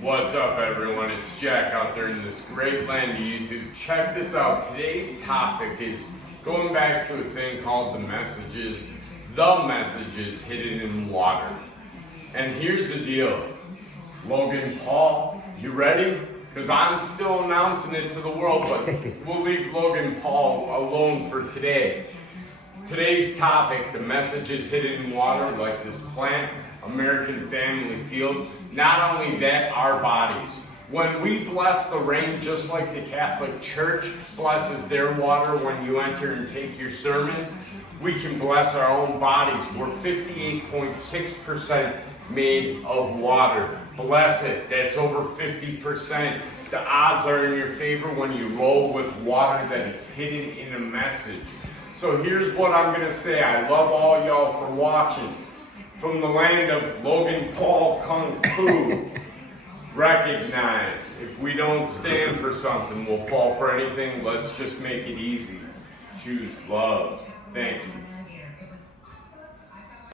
What's up, everyone? It's Jack out there in this great land of YouTube. Check this out. Today's topic is going back to a thing called the messages hidden in water. And here's the deal. Logan Paul, you ready? Because I'm still announcing it to the world, but we'll leave Logan Paul alone for today. Today's topic, the messages hidden in water, like this plant, American Family Field. Not only that, our bodies. When we bless the rain, just like the Catholic Church blesses their water when you enter and take your sermon, we can bless our own bodies. We're 58.6% made of water. Bless it. That's over 50%. The odds are in your favor when you roll with water that is hidden in a message. So here's what I'm going to say. I love all y'all for watching. From the land of Logan Paul Kung Fu, recognize if we don't stand for something, we'll fall for anything. Let's just make it easy. Choose love. Thank you.